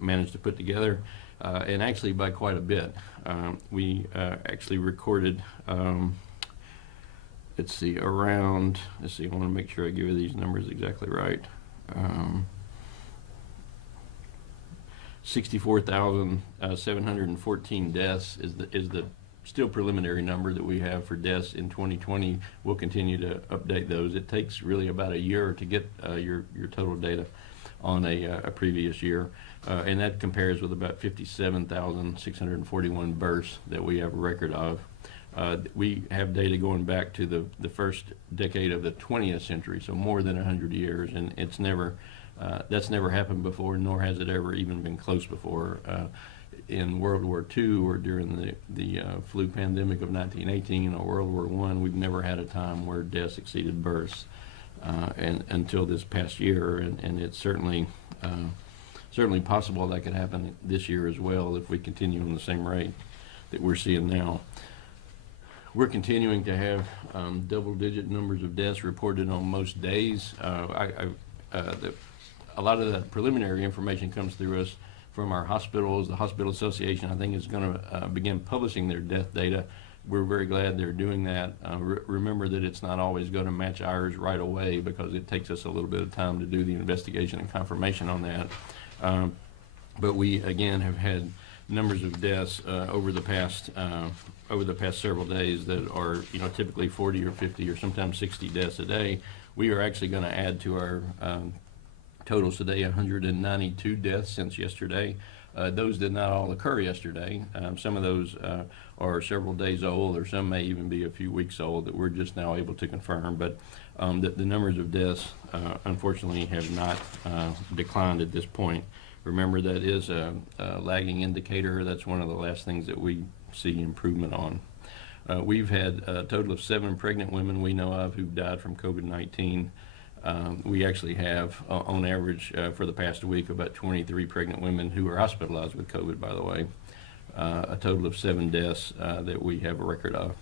managed to put together, and actually by quite a bit. We actually recorded, let's see, I want to make sure I give you these numbers exactly right. 64,714 deaths is the still preliminary number that we have for deaths in 2020. We'll continue to update those. It takes really about a year to get your total data on a previous year, and that compares with about 57,641 births that we have a record of. We have data going back to the first decade of the 20th century, so more than 100 years, and it's never that's never happened before, nor has it ever even been close before. In World War II or during the flu pandemic of 1918 or World War I, we've never had a time where deaths exceeded births, and until this past year, and it's certainly possible that could happen this year as well if we continue on the same rate that we're seeing now. We're continuing to have double-digit numbers of deaths reported on most days. A lot of that preliminary information comes through us from our hospitals. The Hospital Association, I think, is going to begin publishing their death data. We're very glad they're doing that. Remember that it's not always going to match ours right away because it takes us a little bit of time to do the investigation and confirmation on that. But we, again, have had numbers of deaths over the past several days that are, typically 40 or 50 or sometimes 60 deaths a day. We are actually going to add to our totals today 192 deaths since yesterday. Those did not all occur yesterday. Some of those are several days old, or some may even be a few weeks old that we're just now able to confirm. But the numbers of deaths, unfortunately, have not declined at this point. Remember, that is a lagging indicator. That's one of the last things that we see improvement on. We've had a total of 7 pregnant women we know of who've died from COVID-19. We actually have, on average, for the past week, about 23 pregnant women who are hospitalized with COVID, by the way. A total of 7 deaths that we have a record of.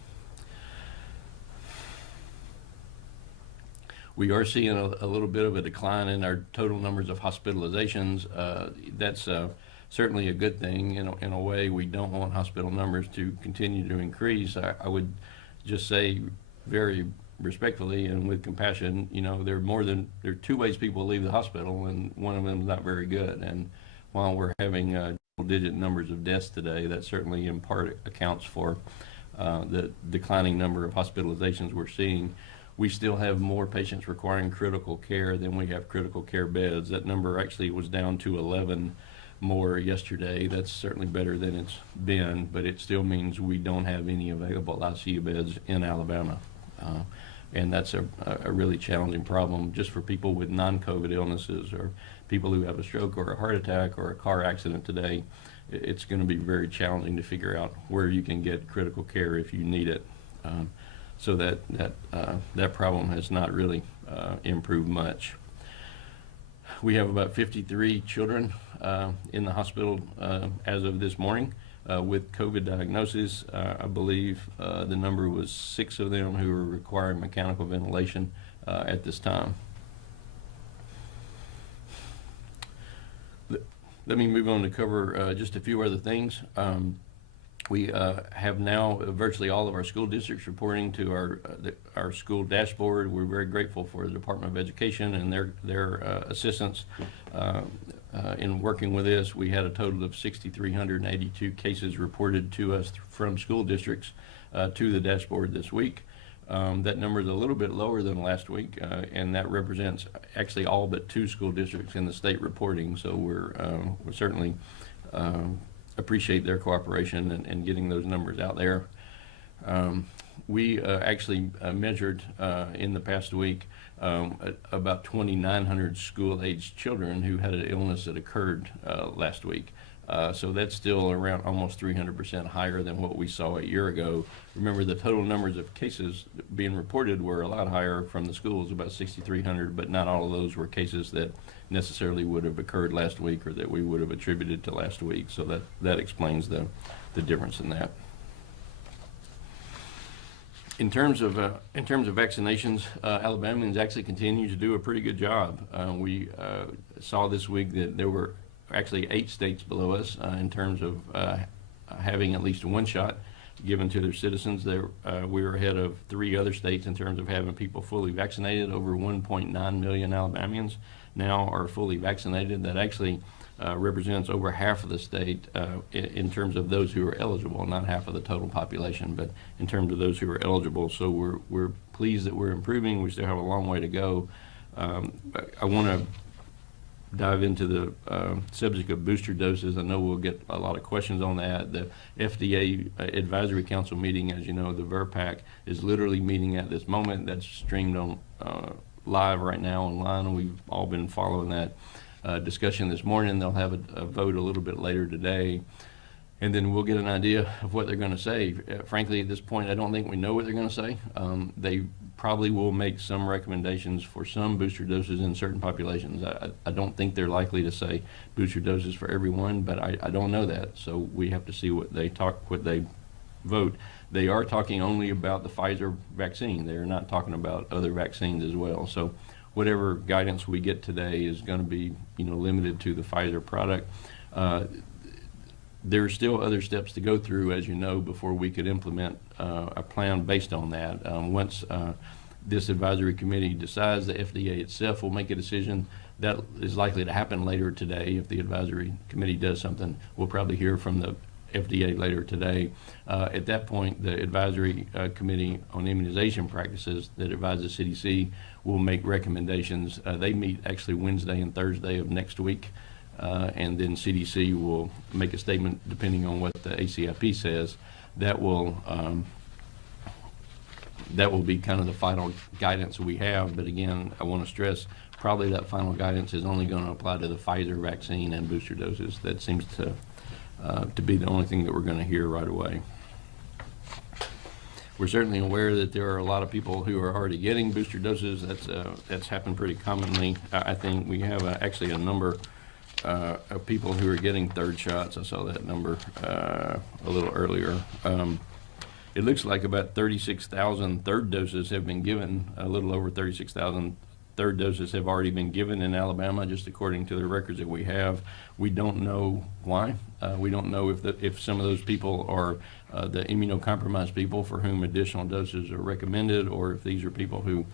We are seeing a little bit of a decline in our total numbers of hospitalizations. That's certainly a good thing. In a way, we don't want hospital numbers to continue to increase. I would just say very respectfully and with compassion, there are 2 ways people leave the hospital, and one of them is not very good. And while we're having double-digit numbers of deaths today, that certainly in part accounts for the declining number of hospitalizations we're seeing. We still have more patients requiring critical care than we have critical care beds. That number actually was down to 11 more yesterday. That's certainly better than it's been, but it still means we don't have any available ICU beds in Alabama. And that's a really challenging problem just for people with non-COVID illnesses or people who have a stroke or a heart attack or a car accident today. It's going to be very challenging to figure out where you can get critical care if you need it. So that problem has not really improved much. We have about 53 children in the hospital as of this morning with COVID diagnosis. I believe the number was 6 of them who are requiring mechanical ventilation at this time. Let me move on to cover just a few other things. We have now virtually all of our school districts reporting to our school dashboard. We're very grateful for the Department of Education and their assistance in working with this. We had a total of 6,382 cases reported to us from school districts to the dashboard this week. That number is a little bit lower than last week, and that represents actually all but 2 school districts in the state reporting. So we're certainly appreciate their cooperation and getting those numbers out there. We actually measured in the past week about 2,900 school-aged children who had an illness that occurred last week. So that's still around almost 300% higher than what we saw a year ago. Remember, the total numbers of cases being reported were a lot higher from the schools, about 6,300, but not all of those were cases that necessarily would have occurred last week or that we would have attributed to last week. So that explains the difference in that. In terms of vaccinations, Alabamians actually continue to do a pretty good job. We saw this week that there were actually 8 states below us in terms of having at least one shot given to their citizens. We were ahead of 3 other states in terms of having people fully vaccinated. Over 1.9 million Alabamians now are fully vaccinated. That actually represents over half of the state in terms of those who are eligible, not half of the total population, but in terms of those who are eligible. So we're pleased that we're improving. We still have a long way to go. I want to dive into the subject of booster doses. I know we'll get a lot of questions on that. The FDA Advisory Council meeting, as you know, the VRPAC, is literally meeting at this moment. That's streamed on live right now online, and we've all been following that discussion this morning. They'll have a vote a little bit later today, and then we'll get an idea of what they're going to say. Frankly, at this point, I don't think we know what they're going to say. They probably will make some recommendations for some booster doses in certain populations. I don't think they're likely to say booster doses for everyone, but I don't know that, so we have to see what they vote. They are talking only about the Pfizer vaccine. They're not talking about other vaccines as well. So whatever guidance we get today is going to be, limited to the Pfizer product. There are still other steps to go through, as you know, before we could implement a plan based on that. Once this advisory committee decides, the FDA itself will make a decision. That is likely to happen later today. If the advisory committee does something, we'll probably hear from the FDA later today. At that point, the advisory committee on immunization practices that advises CDC will make recommendations. They meet actually Wednesday and Thursday of next week. And then CDC will make a statement depending on what the ACIP says. That will be kind of the final guidance we have. But again, I want to stress, probably that final guidance is only going to apply to the Pfizer vaccine and booster doses. That seems to be the only thing that we're going to hear right away. We're certainly aware that there are a lot of people who are already getting booster doses. That's happened pretty commonly. I think we have actually a number of people who are getting 3rd shots. I saw that number a little earlier. It looks like about 36,000 3rd doses have been given. A little over 36,000 3rd doses have already been given in Alabama, just according to the records that we have. We don't know why. We don't know if some of those people are the immunocompromised people for whom additional doses are recommended, or if these are people who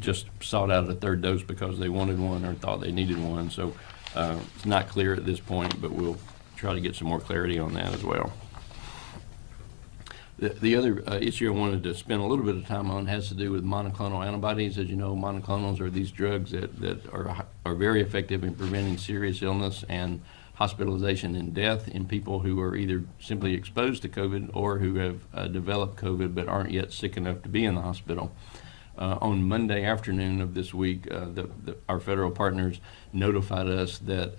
just sought out a 3rd dose because they wanted one or thought they needed one. So it's not clear at this point, but we'll try to get some more clarity on that as well. The other issue I wanted to spend a little bit of time on has to do with monoclonal antibodies. As you know, monoclonals are these drugs that are very effective in preventing serious illness and hospitalization and death in people who are either simply exposed to COVID or who have developed COVID but aren't yet sick enough to be in the hospital. On Monday afternoon of this week, our federal partners notified us that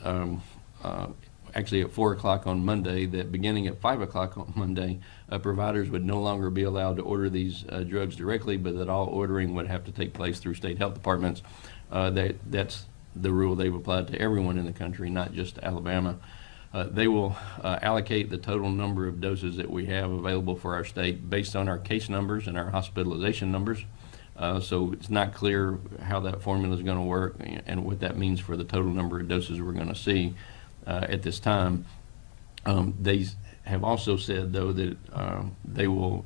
actually at 4 o'clock on Monday, that beginning at 5 o'clock on Monday, providers would no longer be allowed to order these drugs directly, but that all ordering would have to take place through state health departments. That's the rule they've applied to everyone in the country, not just Alabama. They will allocate the total number of doses that we have available for our state based on our case numbers and our hospitalization numbers. So it's not clear how that formula is going to work and what that means for the total number of doses we're going to see at this time. They have also said, though, that they will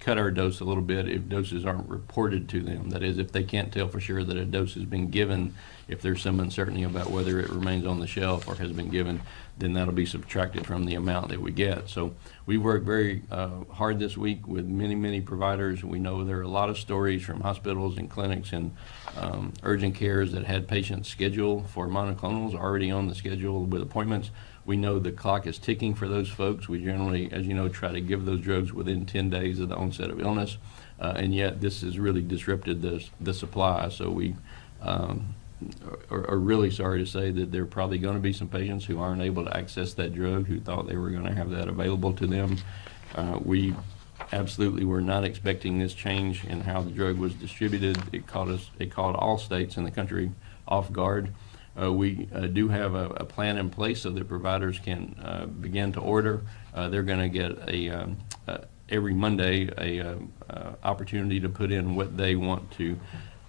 cut our dose a little bit if doses aren't reported to them. That is, if they can't tell for sure that a dose has been given, if there's some uncertainty about whether it remains on the shelf or has been given, then that'll be subtracted from the amount that we get. So we worked very hard this week with many providers. We know there are a lot of stories from hospitals and clinics and urgent cares that had patients scheduled for monoclonals already on the schedule with appointments. We know the clock is ticking for those folks. We generally, as you know, try to give those drugs within 10 days of the onset of illness, and yet this has really disrupted the supply. So we are really sorry to say that there are probably going to be some patients who aren't able to access that drug who thought they were going to have that available to them. We absolutely were not expecting this change in how the drug was distributed. It caught all states in the country off guard. We do have a plan in place so that providers can begin to order. They're going to get every Monday a opportunity to put in what they want to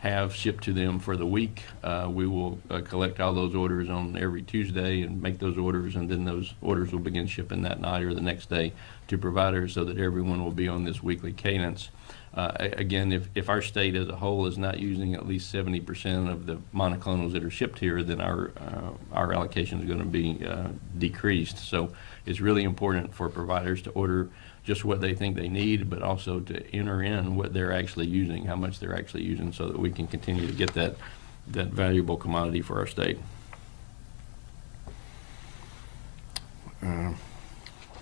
have shipped to them for the week. We will collect all those orders on every Tuesday and make those orders, and then those orders will begin shipping that night or the next day to providers so that everyone will be on this weekly cadence. Again, if our state as a whole is not using at least 70% of the monoclonals that are shipped here, then our allocation is going to be decreased. So it's really important for providers to order just what they think they need, but also to enter in what they're actually using, how much they're actually using, so that we can continue to get that valuable commodity for our state.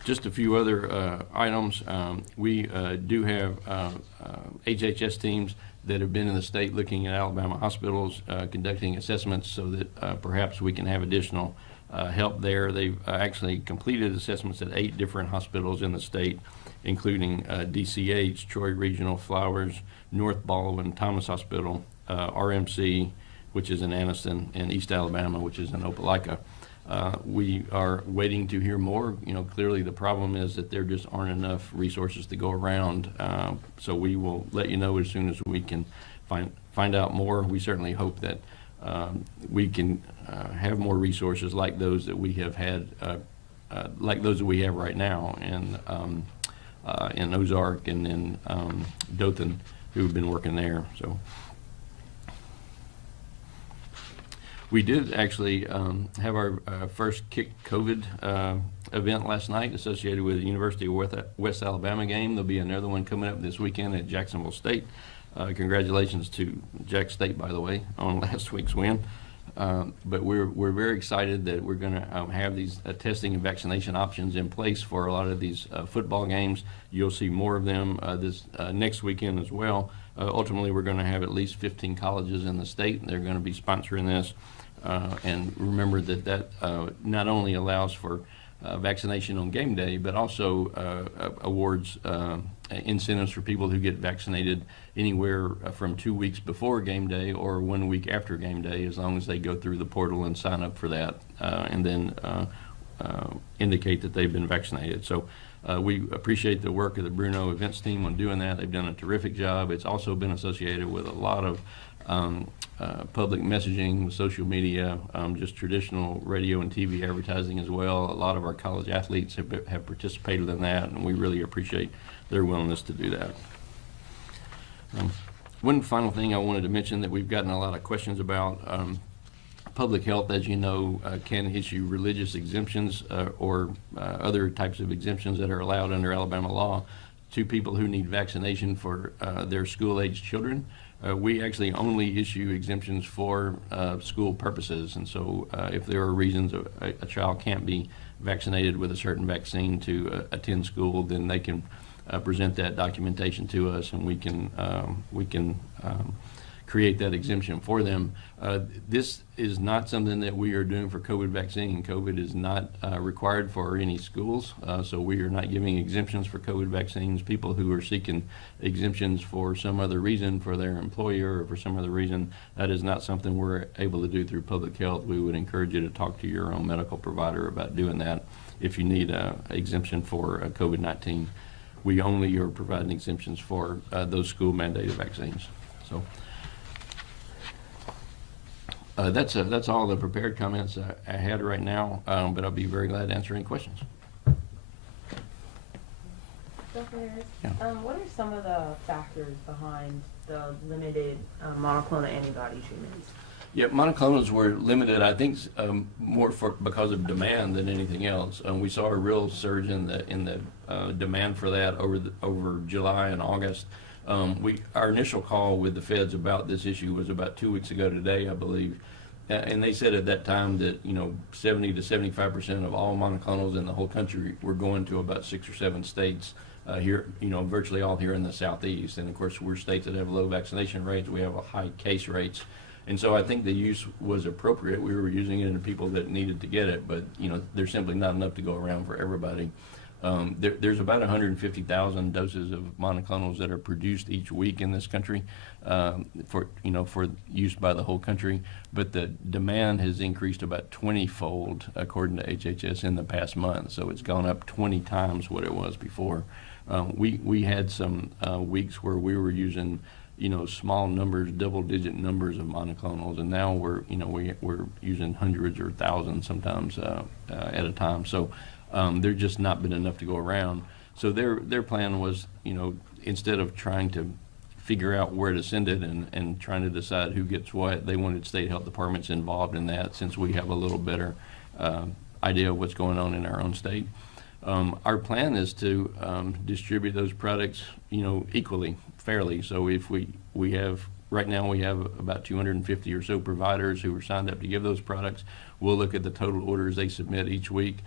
Just a few other items. We do have HHS teams that have been in the state looking at Alabama hospitals, conducting assessments so that perhaps we can have additional help there. They've actually completed assessments at 8 different hospitals in the state, including DCH, Troy Regional, Flowers, North Baldwin, Thomas Hospital, RMC, which is in Anniston, and East Alabama, which is in Opelika. We are waiting to hear more. Clearly the problem is that there just aren't enough resources to go around. So we will let you know as soon as we can find out more. We certainly hope that we can have more resources like those that we have had, like those that we have right now in Ozark and in Dothan, who have been working there. So we did actually have our first Kick COVID event last night associated with the University of West Alabama game. There'll be another one coming up this weekend at Jacksonville State. Congratulations to Jack State, by the way, on last week's win. But we're very excited that we're going to have these testing and vaccination options in place for a lot of these football games. You'll see more of them this next weekend as well. Ultimately, we're going to have at least 15 colleges in the state. They're going to be sponsoring this. And remember that not only allows for vaccination on game day, but also awards incentives for people who get vaccinated anywhere from 2 weeks before game day or 1 week after game day, as long as they go through the portal and sign up for that, and then indicate that they've been vaccinated. So we appreciate the work of the Bruno events team on doing that. They've done a terrific job. It's also been associated with a lot of public messaging, social media, just traditional radio and TV advertising as well. A lot of our college athletes have participated in that, and we really appreciate their willingness to do that. One final thing I wanted to mention that we've gotten a lot of questions about. Public health, as you know, can issue religious exemptions or other types of exemptions that are allowed under Alabama law to people who need vaccination for their school-age children. We actually only issue exemptions for school purposes, and so if there are reasons a child can't be vaccinated with a certain vaccine to attend school, then they can present that documentation to us, and we can create that exemption for them. This is not something that we are doing for COVID vaccine. COVID is not required for any schools, so we are not giving exemptions for COVID vaccines. People who are seeking exemptions for some other reason, for their employer or for some other reason, that is not something we're able to do through public health. We would encourage you to talk to your own medical provider about doing that if you need an exemption for COVID-19. We only are providing exemptions for those school mandated vaccines. So that's all the prepared comments I had right now, but I'll be very glad to answer any questions. Dr. Harris, Yeah. what are some of the factors behind the limited monoclonal antibody treatments? Yeah, monoclonals were limited, I think, more because of demand than anything else. We saw a real surge in the demand for that over July and August. Our initial call with the feds about this issue was about 2 weeks ago today, I believe, and they said at that time that 70 to 75% of all monoclonals in the whole country were going to about 6 or 7 states here, virtually all here in the southeast. And of course, we're states that have low vaccination rates. We have a high case rates. And so I think the use was appropriate. We were using it in people that needed to get it, but there's simply not enough to go around for everybody. There's about 150,000 doses of monoclonals that are produced each week in this country for use by the whole country, but the demand has increased about 20-fold according to HHS in the past month. So it's gone up 20 times what it was before. We had some weeks where we were using small numbers, double-digit numbers of monoclonals, and now we're using hundreds or thousands sometimes at a time. So there's just not been enough to go around. So their plan was, instead of trying to figure out where to send it and trying to decide who gets what, they wanted state health departments involved in that, since we have a little better idea of what's going on in our own state. Our plan is to distribute those products, equally, fairly. So if we have, right now we have about 250 or so providers who are signed up to give those products. We'll look at the total orders they submit each week,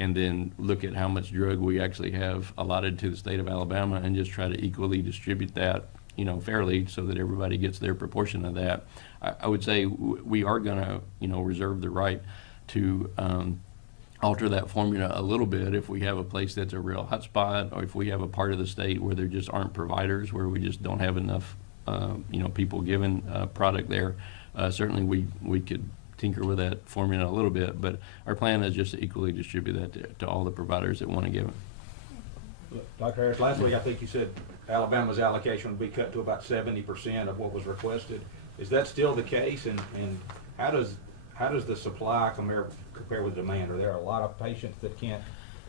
and then look at how much drug we actually have allotted to the state of Alabama, and just try to equally distribute that, fairly, so that everybody gets their proportion of that. I would say we are going to, reserve the right to alter that formula a little bit if we have a place that's a real hotspot, or if we have a part of the state where there just aren't providers, where we just don't have enough, people giving product there. Certainly we could tinker with that formula a little bit, but our plan is just to equally distribute that to all the providers that want to give it. Dr. Harris, lastly, I think you said Alabama's allocation would be cut to about 70% of what was requested. Is that still the case? And how does the supply compare with demand? Are there a lot of patients that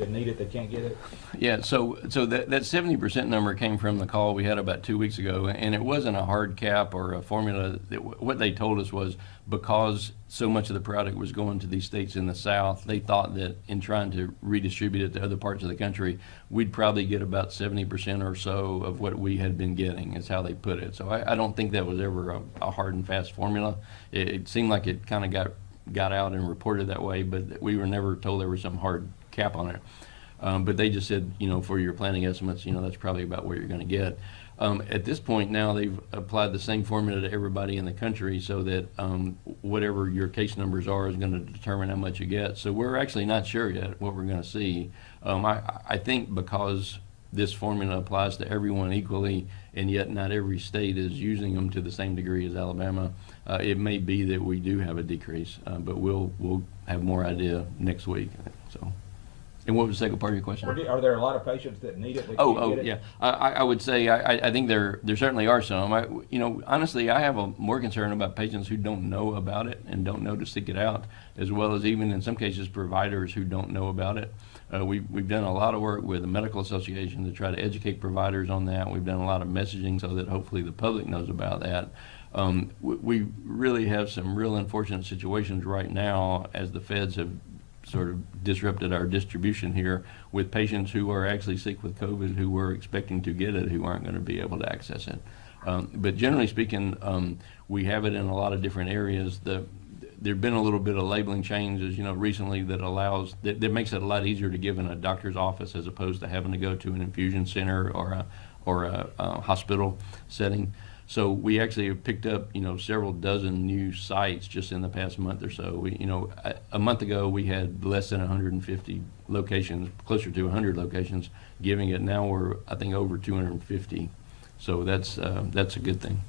need it, that can't get it? Yeah, so that 70% number came from the call we had about 2 weeks ago, and it wasn't a hard cap or a formula. What they told us was, because so much of the product was going to these states in the South, they thought that in trying to redistribute it to other parts of the country, we'd probably get about 70% or so of what we had been getting, is how they put it. So I don't think that was ever a hard and fast formula. It seemed like it kind of got out and reported that way, but we were never told there was some hard cap on it. But they just said, for your planning estimates, that's probably about where you're going to get. At this point now, they've applied the same formula to everybody in the country, so that whatever your case numbers are is going to determine how much you get. So we're actually not sure yet what we're going to see. I think because this formula applies to everyone equally, and yet not every state is using them to the same degree as Alabama, it may be that we do have a decrease, but we'll have more idea next week. So. And what was the second part of your question? Are there a lot of patients that need it? Yeah. I would say I think there certainly are some. Honestly, I have more concern about patients who don't know about it and don't know to seek it out, as well as even in some cases providers who don't know about it. We've done a lot of work with the Medical Association to try to educate providers on that. We've done a lot of messaging so that hopefully the public knows about that. We really have some real unfortunate situations right now, as the feds have sort of disrupted our distribution here, with patients who are actually sick with COVID, who were expecting to get it, who aren't going to be able to access it. But generally speaking, we have it in a lot of different areas. There've been a little bit of labeling changes, recently that makes it a lot easier to give in a doctor's office, as opposed to having to go to an infusion center or a hospital setting. So we actually have picked up, several dozen new sites just in the past month or so. A month ago we had less than 150 locations, closer to 100 locations giving it. Now we're, I think, over 250. So that's a good thing.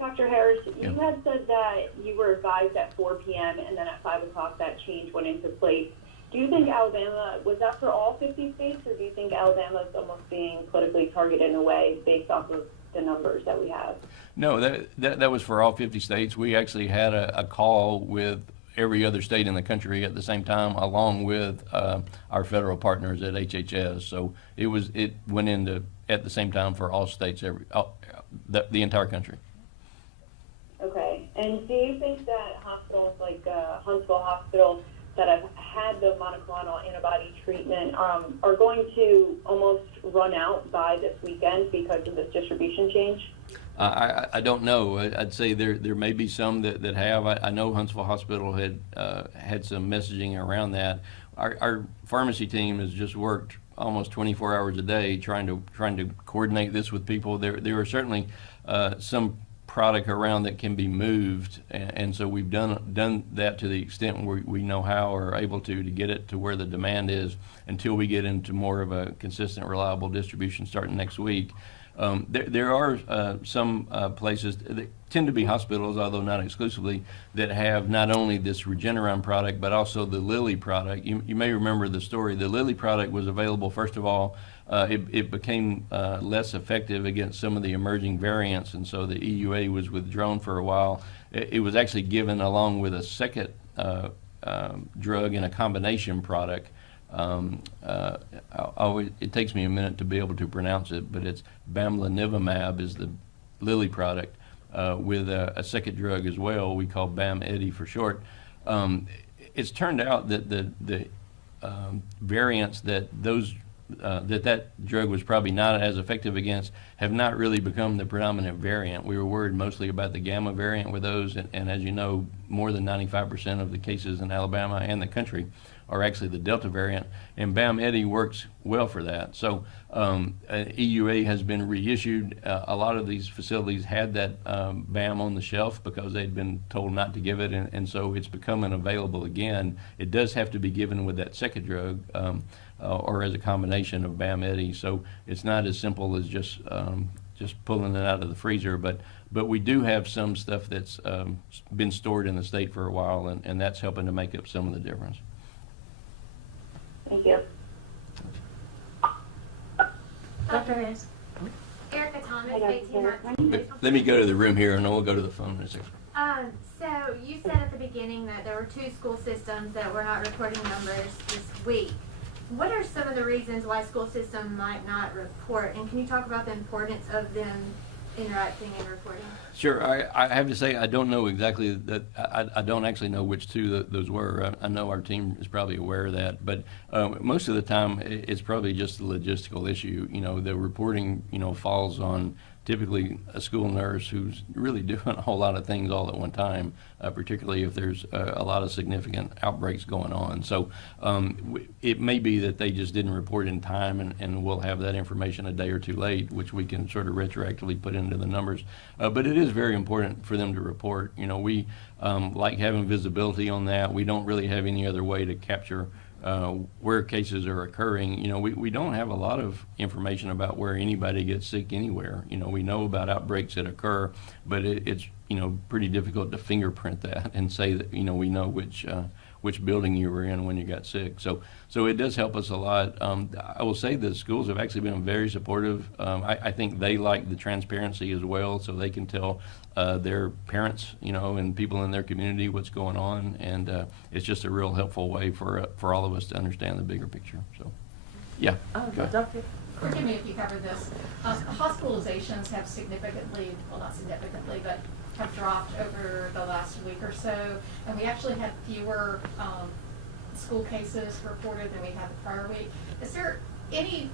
Dr. Harris, Yeah. you had said that you were advised at 4 p.m. and then at 5 o'clock that change went into place. Do you think Alabama, was that for all 50 states, or do you think Alabama is almost being politically targeted in a way based off of the numbers that we have? No, that was for all 50 states. We actually had a call with every other state in the country at the same time, along with our federal partners at HHS. So it went into at the same time for all states, the entire country. Okay. And do you think that hospitals like Huntsville Hospital that have had the monoclonal antibody treatment are going to almost run out by this weekend because of this distribution change? I don't know. I'd say there may be some that have. I know Huntsville Hospital had some messaging around that. Our pharmacy team has just worked almost 24 hours a day trying to coordinate this with people. There are certainly some product around that can be moved, and so we've done that to the extent we know how, or are able to get it to where the demand is, until we get into more of a consistent, reliable distribution starting next week. There are some places that tend to be hospitals, although not exclusively, that have not only this Regeneron product but also the Lilly product. You may remember the story. The Lilly product was available, first of all, it became less effective against some of the emerging variants, and so the EUA was withdrawn for a while. It was actually given along with a second drug in a combination product. It takes me a minute to be able to pronounce it, but it's bamlanivimab is the Lilly product, with a second drug as well, we call BAM-EDI for short. It's turned out that the variants that that drug was probably not as effective against have not really become the predominant variant. We were worried mostly about the gamma variant with those, and as you know, more than 95% of the cases in Alabama and the country are actually the Delta variant, and BAM-EDI works well for that. So EUA has been reissued. A lot of these facilities had that BAM on the shelf because they'd been told not to give it, and so it's becoming available again. It does have to be given with that second drug or as a combination of BAM-EDI, so it's not as simple as just pulling it out of the freezer, but we do have some stuff that's been stored in the state for a while, and that's helping to make up some of the difference. Thank you. Dr. Hayes? Erica Thomas, Hi, Dr. 18 Harris. months. Let me go to the room here, and then we'll go to the phone in a second. So you said at the beginning that there were 2 school systems that were not reporting numbers this week. What are some of the reasons why school system might not report? And can you talk about the importance of them interacting and reporting? Sure. I have to say I don't know exactly that. I don't actually know which 2 those were. I know our team is probably aware of that, but most of the time it's probably just a logistical issue. You know, the reporting, falls on typically a school nurse who's really doing a whole lot of things all at one time, particularly if there's a lot of significant outbreaks going on. So it may be that they just didn't report in time, and we'll have that information a day or 2 late, which we can sort of retroactively put into the numbers. But it is very important for them to report. We like having visibility on that. We don't really have any other way to capture where cases are occurring. We don't have a lot of information about where anybody gets sick anywhere. We know about outbreaks that occur, but it's pretty difficult to fingerprint that and say that we know which building you were in when you got sick. So it does help us a lot. I will say the schools have actually been very supportive. I think they like the transparency as well, so they can tell their parents, and people in their community what's going on, and it's just a real helpful way for all of us to understand the bigger picture. So, yeah. Go ahead. Dr. Forgive me if you covered this. Hospitalizations have significantly, well, not significantly, but have dropped over the last week or so, and we actually had fewer school cases reported than we had the prior week. Is there any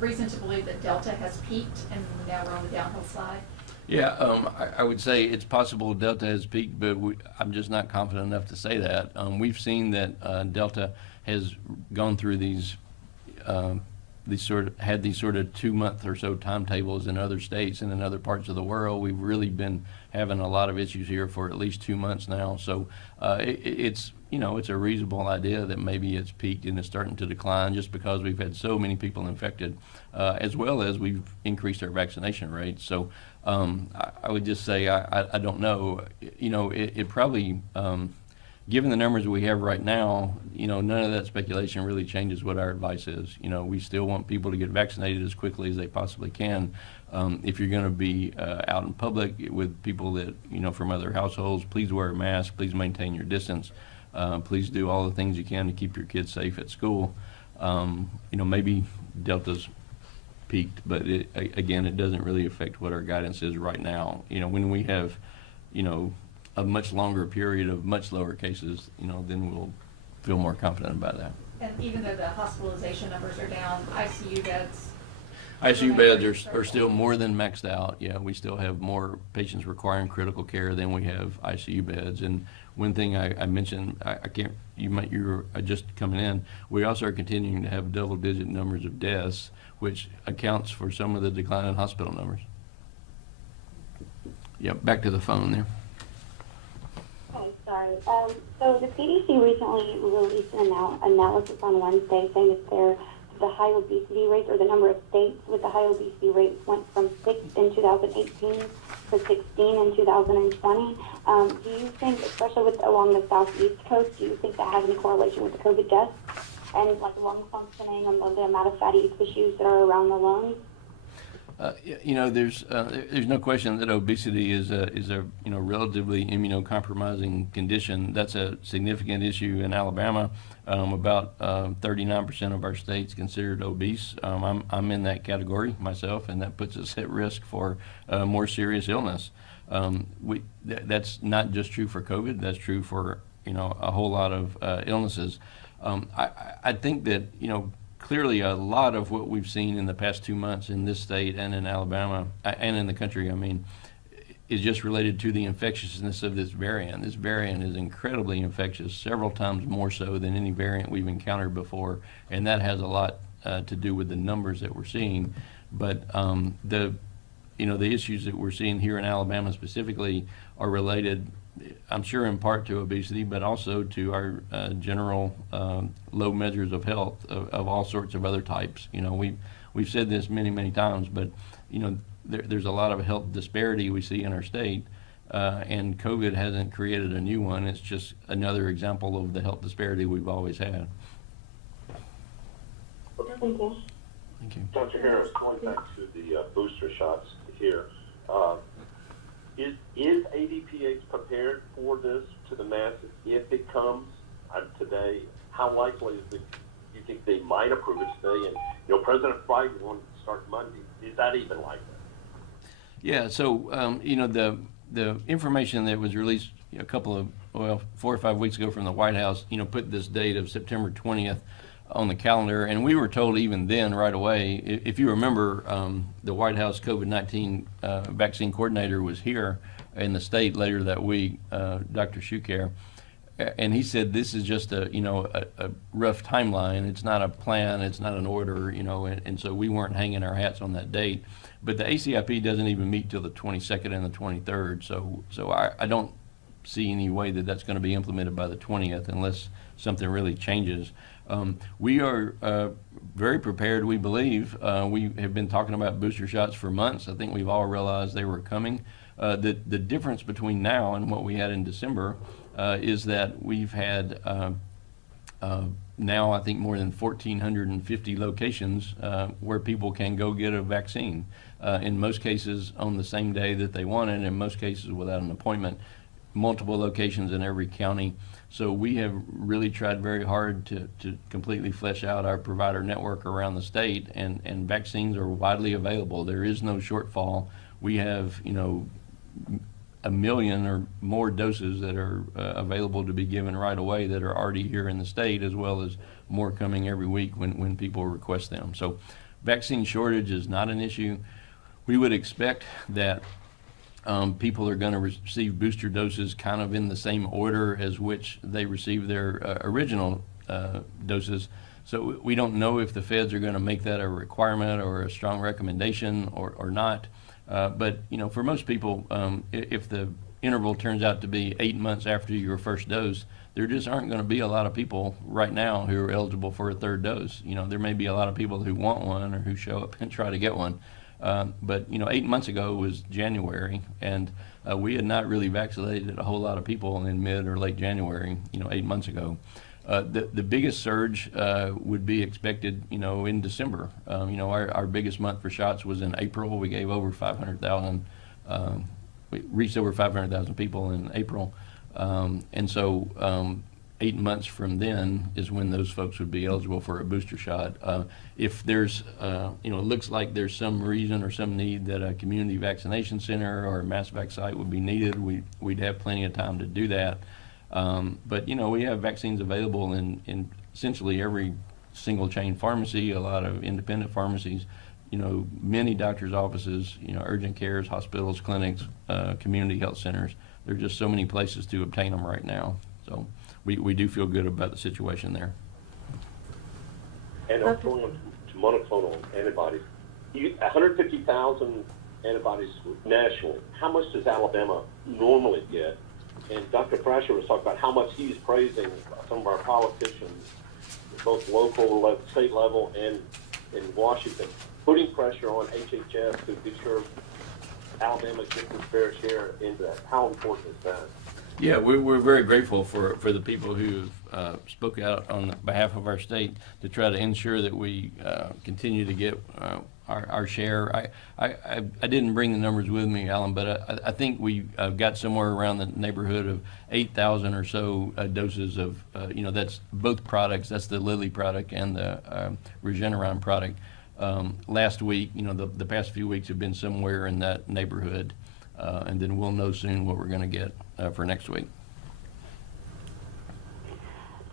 reason to believe that Delta has peaked and now we're on the downhill slide? Yeah, I would say it's possible Delta has peaked, but I'm just not confident enough to say that. We've seen that Delta has gone through these sort of 2 month or so timetables in other states and in other parts of the world. We've really been having a lot of issues here for at least 2 months now. So it's a reasonable idea that maybe it's peaked and it's starting to decline just because we've had so many people infected, as well as we've increased our vaccination rates. So I would just say I don't know. It probably, given the numbers we have right now, none of that speculation really changes what our advice is. We still want people to get vaccinated as quickly as they possibly can. If you're going to be out in public with people that, from other households, please wear a mask, please maintain your distance, please do all the things you can to keep your kids safe at school. Maybe Delta's peaked, but again, it doesn't really affect what our guidance is right now. When we have, a much longer period of much lower cases, then we'll feel more confident about that. And even though the hospitalization numbers are down, ICU beds are still more than maxed out. Yeah, we still have more patients requiring critical care than we have ICU beds. And one thing I mentioned, you're just coming in, we also are continuing to have double-digit numbers of deaths, which accounts for some of the decline in hospital numbers. Yep, back to the phone there. Okay, sorry. So the CDC recently released an analysis on Wednesday saying that the high obesity rate, or the number of states with the high obesity rates, went from 6 in 2018 to 16 in 2020. Do you think, especially along the southeast coast, do you think that has any correlation with the COVID deaths? and like lung functioning and the amount of fatty tissues that are around the lungs? There's no question that obesity is a relatively immunocompromising condition. That's a significant issue in Alabama. About 39% of our states considered obese. I'm in that category myself, and that puts us at risk for more serious illness. That's not just true for COVID. That's true for a whole lot of illnesses. I think that clearly a lot of what we've seen in the past 2 months in this state and in Alabama and in the country, is just related to the infectiousness of this variant. This variant is incredibly infectious, several times more so than any variant we've encountered before, and that has a lot to do with the numbers that we're seeing. But the issues that we're seeing here in Alabama specifically are related, I'm sure in part to obesity, but also to our general low measures of health of all sorts of other types. We've said this many times, but there's a lot of health disparity we see in our state, and COVID hasn't created a new one. It's just another example of the health disparity we've always had. Thank you. Thank you. Dr. Harris, going back to the booster shots here, is ADPH prepared for this to the masses if it comes today? How likely is it? You think they might approve it today? And President Biden wanted to start Monday. Is that even likely? Yeah. So the information that was released a couple of 4 or 5 weeks ago from the White House, put this date of September 20th on the calendar, and we were told even then right away. If you remember, the White House COVID-19 vaccine coordinator was here in the state later that week, Dr. Shuker, and he said this is just a rough timeline. It's not a plan. It's not an order. And so we weren't hanging our hats on that date. But the ACIP doesn't even meet till the 22nd and the 23rd. So I don't see any way that that's going to be implemented by the 20th unless something really changes. We are very prepared, we believe. We have been talking about booster shots for months. I think we've all realized they were coming. The difference between now and what we had in December is that we've had now I think more than 1,450 locations where people can go get a vaccine. In most cases on the same day that they want it, in most cases without an appointment, multiple locations in every county. So we have really tried very hard to completely flesh out our provider network around the state, and vaccines are widely available. There is no shortfall. We have, 1 million or more doses that are available to be given right away that are already here in the state, as well as more coming every week when people request them. So vaccine shortage is not an issue. We would expect that people are going to receive booster doses kind of in the same order as which they received their original doses. So we don't know if the feds are going to make that a requirement or a strong recommendation or not. But for most people, if the interval turns out to be 8 months after your first dose, there just aren't going to be a lot of people right now who are eligible for a third dose. There may be a lot of people who want one or who show up and try to get one. But 8 months ago was January, and we had not really vaccinated a whole lot of people in mid or late January, 8 months ago. The biggest surge would be expected, in December. Our biggest month for shots was in April. We gave over 500,000. We reached over 500,000 people in April, and so 8 months from then is when those folks would be eligible for a booster shot. If there's, it looks like there's some reason or some need that a community vaccination center or a mass vac site would be needed, we'd have plenty of time to do that. But we have vaccines available in essentially every single chain pharmacy, a lot of independent pharmacies, many doctors' offices, urgent cares, hospitals, clinics, community health centers. There are just so many places to obtain them right now. So we do feel good about the situation there. And going on to monoclonal antibodies, 150,000 antibodies nationally. How much does Alabama normally get? And Dr. Thrasher was talking about how much he's praising some of our politicians, both local, state level, and in Washington, putting pressure on HHS to be sure Alabama gets its fair share into that. How important is that? Yeah, we're very grateful for the people who spoke out on behalf of our state to try to ensure that we continue to get our share. I didn't bring the numbers with me, Alan, but I think we got somewhere around the neighborhood of 8,000 or so doses of, that's both products. That's the Lilly product and the Regeneron product. Last week, the past few weeks have been somewhere in that neighborhood. And then we'll know soon what we're going to get for next week.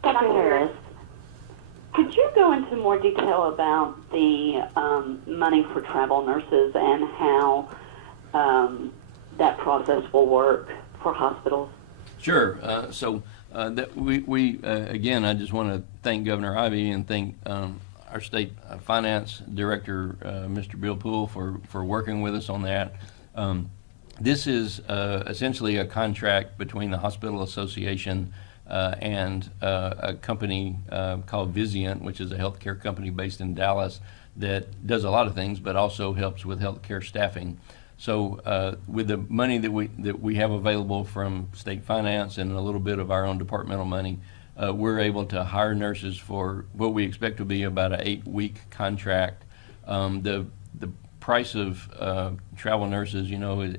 Dr. Harris, could you go into more detail about the money for travel nurses and how that process will work for hospitals? Sure. That we again, I just want to thank Governor Ivey and thank our state finance director, Mr. Bill Poole, for working with us on that. This is essentially a contract between the Hospital Association and a company called Vizient, which is a healthcare company based in Dallas that does a lot of things, but also helps with healthcare staffing. So with the money that we have available from state finance and a little bit of our own departmental money, we're able to hire nurses for what we expect to be about an 8-week contract. The price of travel nurses,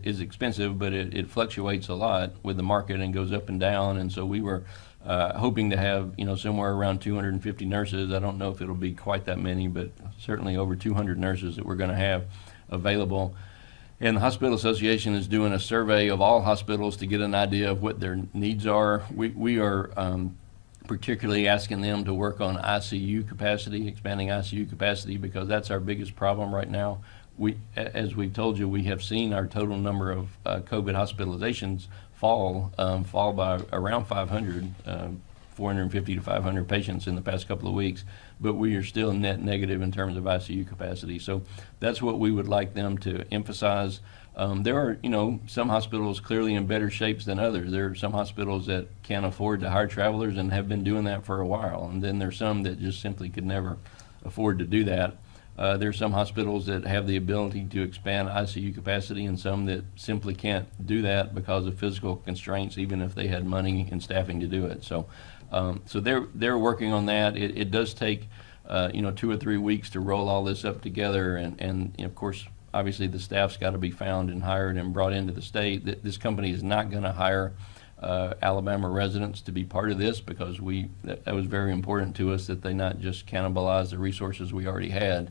is expensive, but it fluctuates a lot with the market and goes up and down. And so we were hoping to have, somewhere around 250 nurses. I don't know if it'll be quite that many, but certainly over 200 nurses that we're going to have available. And the Hospital Association is doing a survey of all hospitals to get an idea of what their needs are. We are particularly asking them to work on ICU capacity, expanding ICU capacity, because that's our biggest problem right now. As we've told you, we have seen our total number of COVID hospitalizations fall by around 500, 450 to 500 patients in the past couple of weeks, but we are still net negative in terms of ICU capacity. So that's what we would like them to emphasize. There are, some hospitals clearly in better shapes than others. There are some hospitals that can't afford to hire travelers and have been doing that for a while, and then there's some that just simply could never afford to do that. There's some hospitals that have the ability to expand ICU capacity and some that simply can't do that because of physical constraints, even if they had money and staffing to do it. So they're working on that. It does take 2 or 3 weeks to roll all this up together, and of course, obviously the staff's got to be found and hired and brought into the state. This company is not going to hire Alabama residents to be part of this because that was very important to us that they not just cannibalize the resources we already had,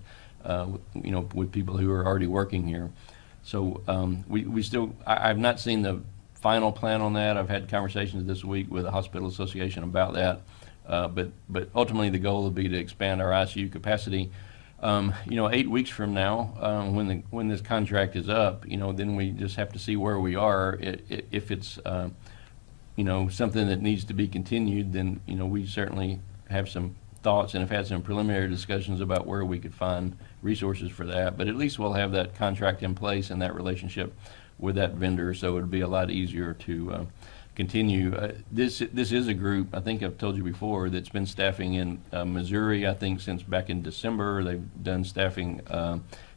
with people who are already working here. So I've not seen the final plan on that. I've had conversations this week with the Hospital Association about that, but ultimately the goal would be to expand our ICU capacity. 8 weeks from now, when this contract is up, then we just have to see where we are. If it's something that needs to be continued, then we certainly have some thoughts and have had some preliminary discussions about where we could find resources for that. But at least we'll have that contract in place and that relationship with that vendor, so it'd be a lot easier to continue. This is a group, I think I've told you before, that's been staffing in Missouri, I think since back in December. They've done staffing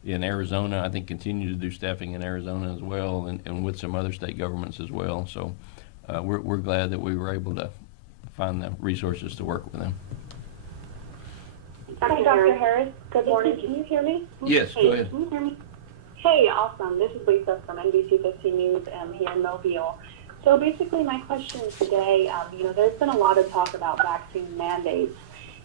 in Arizona, I think continue to do staffing in Arizona as well, and with some other state governments as well. So we're glad that we were able to find the resources to work with them. Hi, Dr. Harris. Good morning. Can you hear me? Yes, go ahead. Can you hear me? Hey, awesome. This is Lisa from NBC 15 News here in Mobile. So basically my question today, there's been a lot of talk about vaccine mandates.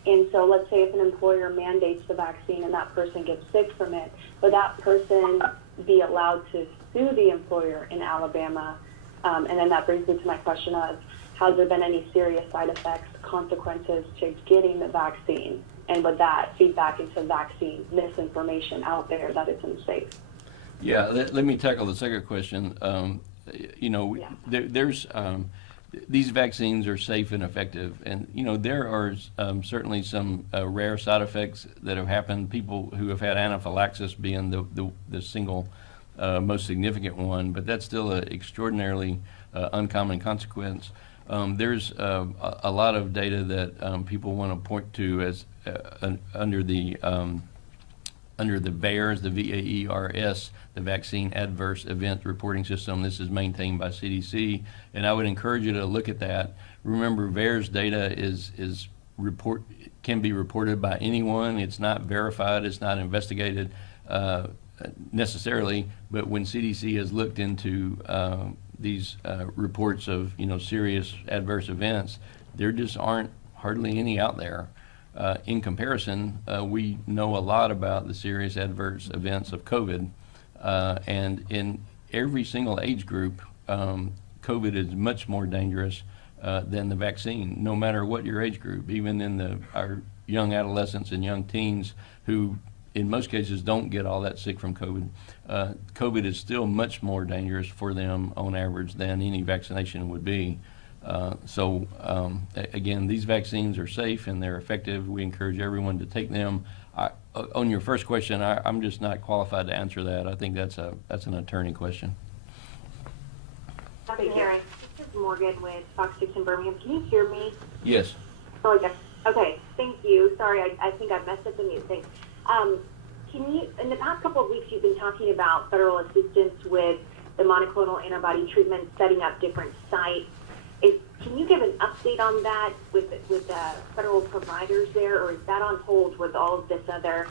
And so let's say if an employer mandates the vaccine and that person gets sick from it, would that person be allowed to sue the employer in Alabama? And then that brings me to my question of, has there been any serious side effects, consequences to getting the vaccine? And would that feed back into vaccine misinformation out there that it's unsafe? Yeah, let me tackle the second question. There's these vaccines are safe and effective, and there are certainly some rare side effects that have happened. People who have had anaphylaxis being the single most significant one, but that's still an extraordinarily uncommon consequence. There's a lot of data that people want to point to as under the under the VAERS, the VAERS, the Vaccine Adverse Event Reporting System. This is maintained by CDC, and I would encourage you to look at that. Remember, VAERS data can be reported by anyone. It's not verified. It's not investigated necessarily. But when CDC has looked into these reports of serious adverse events, there just aren't hardly any out there. In comparison, we know a lot about the serious adverse events of COVID, and in every single age group, COVID is much more dangerous than the vaccine, no matter what your age group. Even in our young adolescents and young teens who in most cases don't get all that sick from COVID, COVID is still much more dangerous for them on average than any vaccination would be. Again, these vaccines are safe and they're effective. We encourage everyone to take them. On your first question, I'm just not qualified to answer that. I think that's an attorney question. Dr. Karen, this is Morgan with Fox 6 in Birmingham. Can you hear me? Yes. Oh, yes. Okay, thank you. Sorry, I think I messed up the mute thing. In the past couple of weeks, you've been talking about federal assistance with the monoclonal antibody treatment, setting up different sites. Can you give an update on that with federal providers there, or is that on hold with all of this other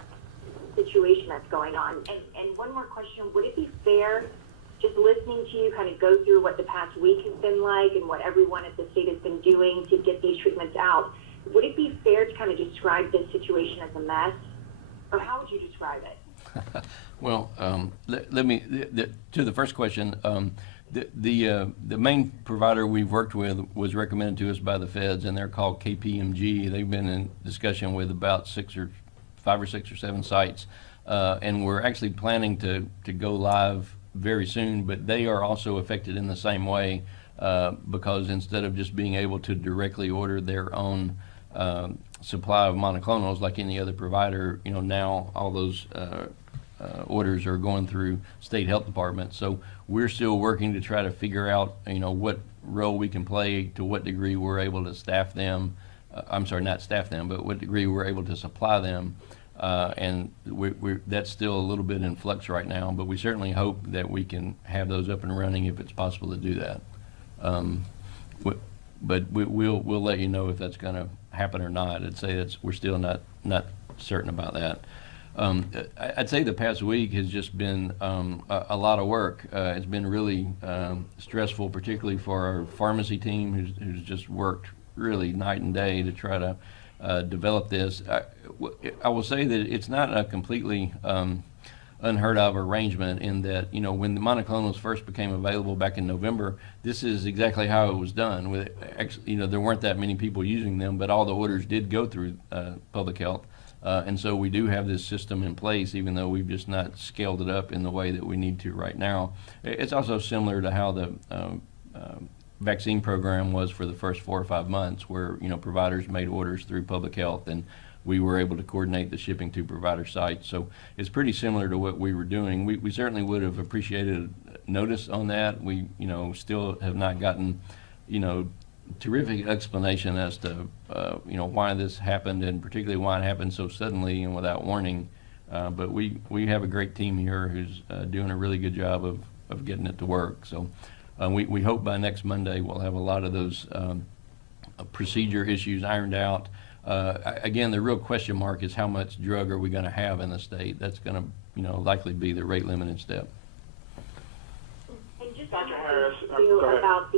situation that's going on? And one more question, would it be fair, just listening to you kind of go through what the past week has been like and what everyone at the state has been doing to get these treatments out, would it be fair to kind of describe this situation as a mess? Or how would you describe it? Well, let me, to the first question, the main provider we've worked with was recommended to us by the feds, and they're called KPMG. They've been in discussion with about 5 or 6 or 7 sites, and we're actually planning to go live very soon, but they are also affected in the same way because instead of just being able to directly order their own supply of monoclonals like any other provider, now all those orders are going through state health departments. So we're still working to try to figure out, what role we can play, to what degree we're able to staff them. I'm sorry, not staff them, but what degree we're able to supply them. And that's still a little bit in flux right now, but we certainly hope that we can have those up and running if it's possible to do that. But we'll let you know if that's going to happen or not. I'd say we're still not certain about that. I'd say the past week has just been a lot of work. It's been really stressful, particularly for our pharmacy team, who's just worked really night and day to try to develop this. I will say that it's not a completely unheard of arrangement in that, when the monoclonals first became available back in November, this is exactly how it was done. There weren't that many people using them, but all the orders did go through public health. And so we do have this system in place, even though we've just not scaled it up in the way that we need to right now. It's also similar to how the vaccine program was for the first 4 or 5 months, where providers made orders through public health, and we were able to coordinate the shipping to provider sites. So it's pretty similar to what we were doing. We certainly would have appreciated notice on that. We still have not gotten terrific explanation as to why this happened, and particularly why it happened so suddenly and without warning. But we have a great team here who's doing a really good job of getting it to work. So we hope by next Monday we'll have a lot of those procedure issues ironed out. Again, the real question mark is how much drug are we going to have in the state. That's going to likely be the rate limiting step. And just Dr. Harris, about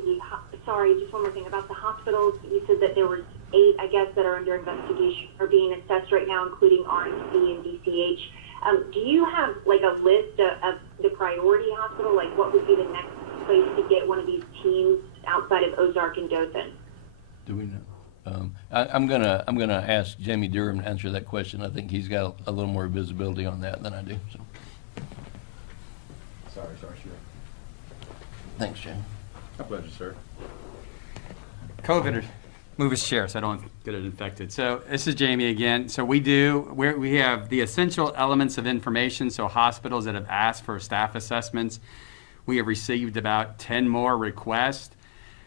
just one more thing about the hospitals. You said that there were 8, I guess, that are under investigation or being assessed right now, including RMC and DCH. Do you have a list of the priority hospital? What would be the next place to get one of these teams outside of Ozark and Dothan? Do we know? I'm gonna ask Jamie Durham to answer that question. I think he's got a little more visibility on that than I do. So. Sorry, sure. Thanks, Jamie. My pleasure, sir. COVID, move his chair so I don't get it infected. So this is Jamie again. So we have the essential elements of information. So hospitals that have asked for staff assessments, we have received about 10 more requests.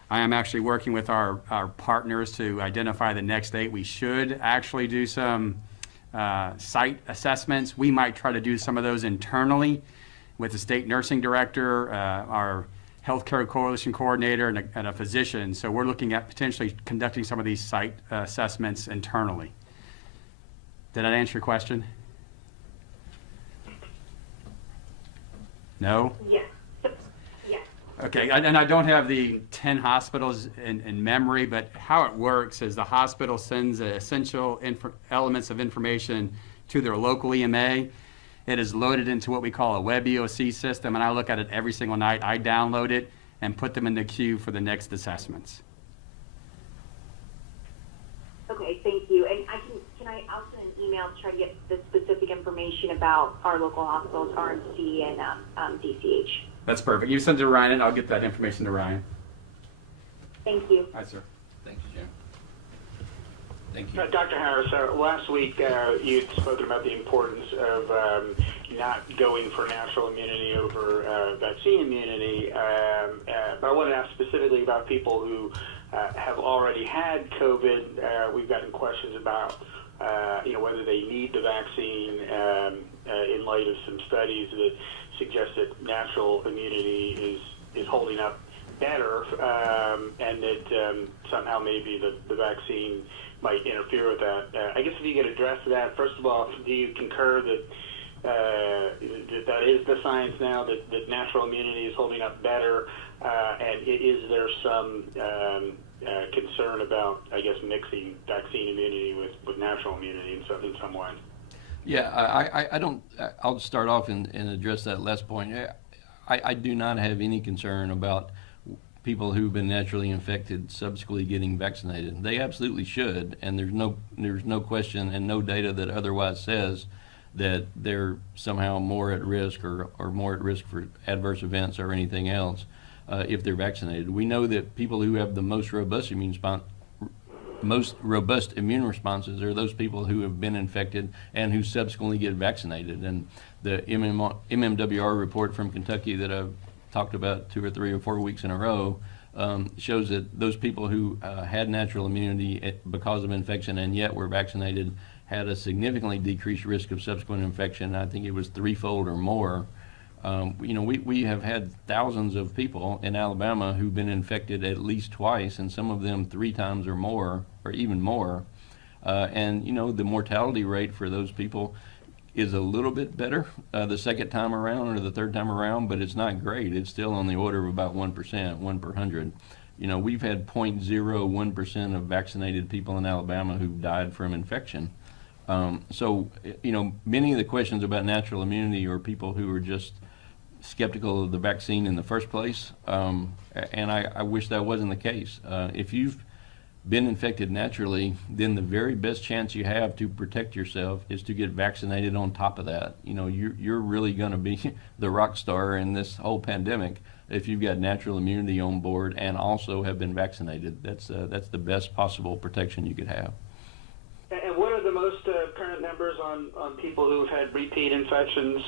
I am actually working with our partners to identify the next date. We should actually do some site assessments. We might try to do some of those internally with the state nursing director, our healthcare coalition coordinator, and a physician. So we're looking at potentially conducting some of these site assessments internally. Did that answer your question? No? Yes. Yes. Okay, and I don't have the 10 hospitals in memory, but how it works is the hospital sends the essential elements of information to their local EMA. It is loaded into what we call a web EOC system, and I look at it every single night. I download it and put them in the queue for the next assessments. Okay, thank you. And can I also send an email to try to get the specific information about our local hospitals, RMC and DCH? That's perfect. You send it to Ryan, and I'll get that information to Ryan. Thank you. Hi, sir. Thank you, Jim. Thank you. Dr. Harris, last week you'd spoken about the importance of not going for natural immunity over vaccine immunity, but I wanted to ask specifically about people who have already had COVID. We've gotten questions about whether they need the vaccine in light of some studies that suggest that natural immunity is holding up better, and that somehow maybe the vaccine might interfere with that. I guess if you could address that, first of all, do you concur that that is the science now, that natural immunity is holding up better, and is there some concern about, I guess, mixing vaccine immunity with natural immunity in some way? Yeah, I don't. I'll start off and address that last point. I do not have any concern about people who've been naturally infected subsequently getting vaccinated. They absolutely should, and there's no question and no data that otherwise says that they're somehow more at risk or more at risk for adverse events or anything else if they're vaccinated. We know that people who have the most robust immune responses are those people who have been infected and who subsequently get vaccinated. And the MMWR report from Kentucky that I've talked about 2 or 3 or 4 weeks in a row shows that those people who had natural immunity because of infection and yet were vaccinated had a significantly decreased risk of subsequent infection. I think it was 3-fold or more. We have had thousands of people in Alabama who've been infected at least twice, and some of them 3 times or more, or even more. The mortality rate for those people is a little bit better the second time around or the third time around, but it's not great. It's still on the order of about 1%, 1 per 100. We've had 0.01% of vaccinated people in Alabama who've died from infection. Many of the questions about natural immunity are people who are just skeptical of the vaccine in the first place, and I wish that wasn't the case. If you've been infected naturally, then the very best chance you have to protect yourself is to get vaccinated on top of that. You're really going to be the rock star in this whole pandemic if you've got natural immunity on board and also have been vaccinated. That's the best possible protection you could have. And what are the most current numbers on people who've had repeat infections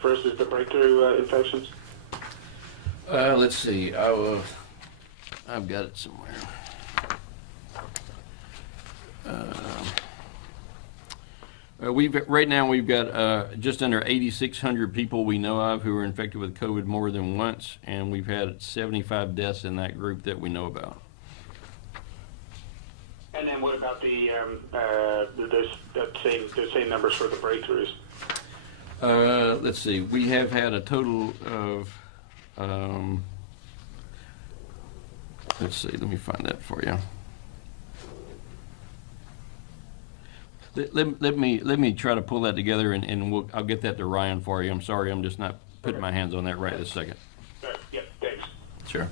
versus the breakthrough infections? Let's see. I've got it somewhere. Right now we've got just under 8,600 people we know of who are infected with COVID more than once, and we've had 75 deaths in that group that we know about. And then what about the same numbers for the breakthroughs? Let's see. We have had a total of. Let's see. Let me find that for you. Let me try to pull that together, and I'll get that to Ryan for you. I'm sorry, I'm just not putting my hands on that right this second. Yep. Thanks. Sure.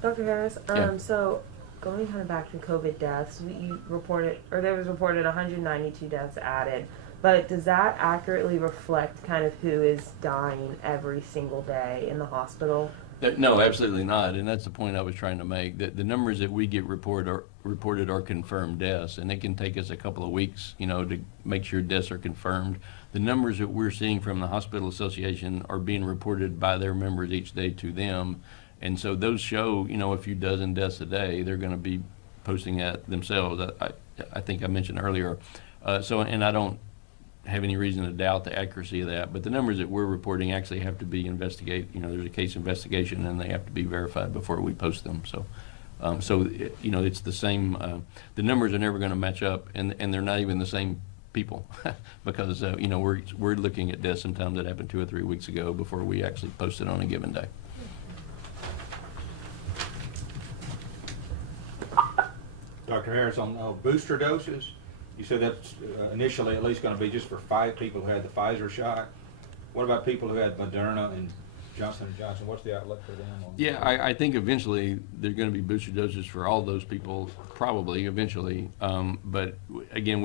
Dr. Harris, Yeah. so going kind of back to COVID deaths, there was reported 192 deaths added, but does that accurately reflect kind of who is dying every single day in the hospital? No, absolutely not, and that's the point I was trying to make. That the numbers that we get reported are confirmed deaths, and it can take us a couple of weeks, to make sure deaths are confirmed. The numbers that we're seeing from the Hospital Association are being reported by their members each day to them. And so those show, a few dozen deaths a day. They're going to be posting that themselves. I think I mentioned earlier. And I don't have any reason to doubt the accuracy of that, but the numbers that we're reporting actually have to be there's a case investigation and they have to be verified before we post them. So it's the same, the numbers are never going to match up, and they're not even the same people because, we're looking at deaths sometimes that happened 2 or 3 weeks ago before we actually post it on a given day. Dr. Harris, on booster doses, you said that's initially at least going to be just for 5 people who had the Pfizer shot. What about people who had Moderna and Johnson & Johnson? What's the outlook for them? Yeah, I think eventually there's going to be booster doses for all those people, probably eventually. But again,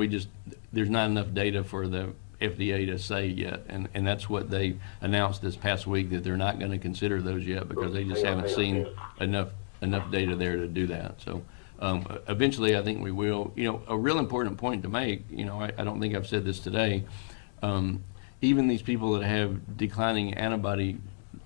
there's not enough data for the FDA to say yet, and that's what they announced this past week, that they're not going to consider those yet because they just haven't seen enough data there to do that. So eventually, I think we will. A real important point to make. I don't think I've said this today. Even these people that have declining antibody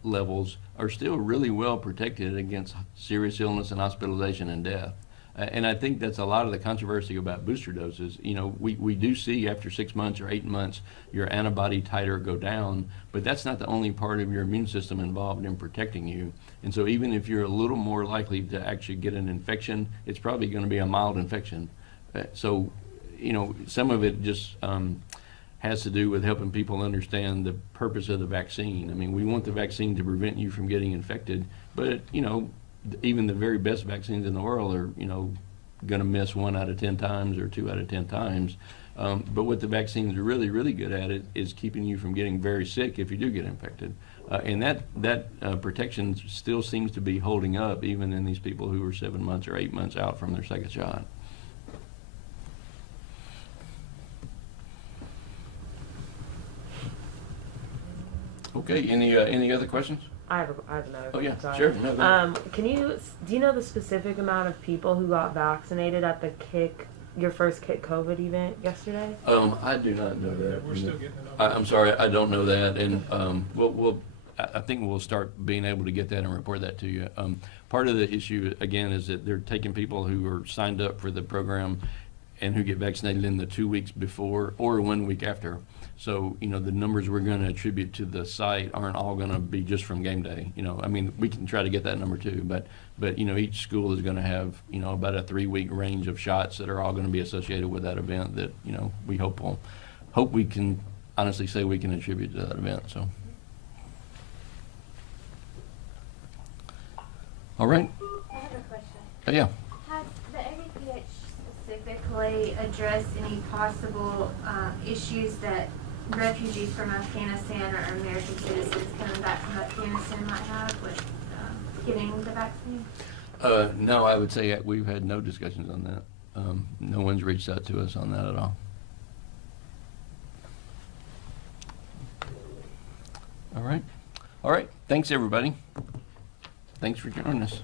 levels are still really well protected against serious illness and hospitalization and death. And I think that's a lot of the controversy about booster doses. We do see after 6 months or 8 months your antibody titer go down, but that's not the only part of your immune system involved in protecting you. And so even if you're a little more likely to actually get an infection, it's probably going to be a mild infection. So some of it just has to do with helping people understand the purpose of the vaccine. I mean, we want the vaccine to prevent you from getting infected, but even the very best vaccines in the world are, going to miss 1 out of 10 times or 2 out of 10 times. But what the vaccines are really, really good at is keeping you from getting very sick if you do get infected. And that protection still seems to be holding up even in these people who are 7 months or 8 months out from their second shot. Okay, any other questions? I have another. Oh yeah, sorry. sure. No, go ahead. Do you know the specific amount of people who got vaccinated at your first Kick COVID event yesterday? I do not know that. We're still getting it up. I'm sorry, I don't know that, and I think we'll start being able to get that and report that to you. Part of the issue again is that they're taking people who are signed up for the program and who get vaccinated in the 2 weeks before or 1 week after. So, the numbers we're going to attribute to the site aren't all going to be just from game day. We can try to get that number too, but each school is going to have, about a 3-week range of shots that are all going to be associated with that event that, we hope we can honestly say we can attribute to that event. So, all right. I have a question. Yeah. Has the ADPH specifically addressed any possible issues that refugees from Afghanistan or American citizens coming back from Afghanistan might have with getting the vaccine? No, I would say we've had no discussions on that. No one's reached out to us on that at all. All right. Thanks, everybody. Thanks for joining us.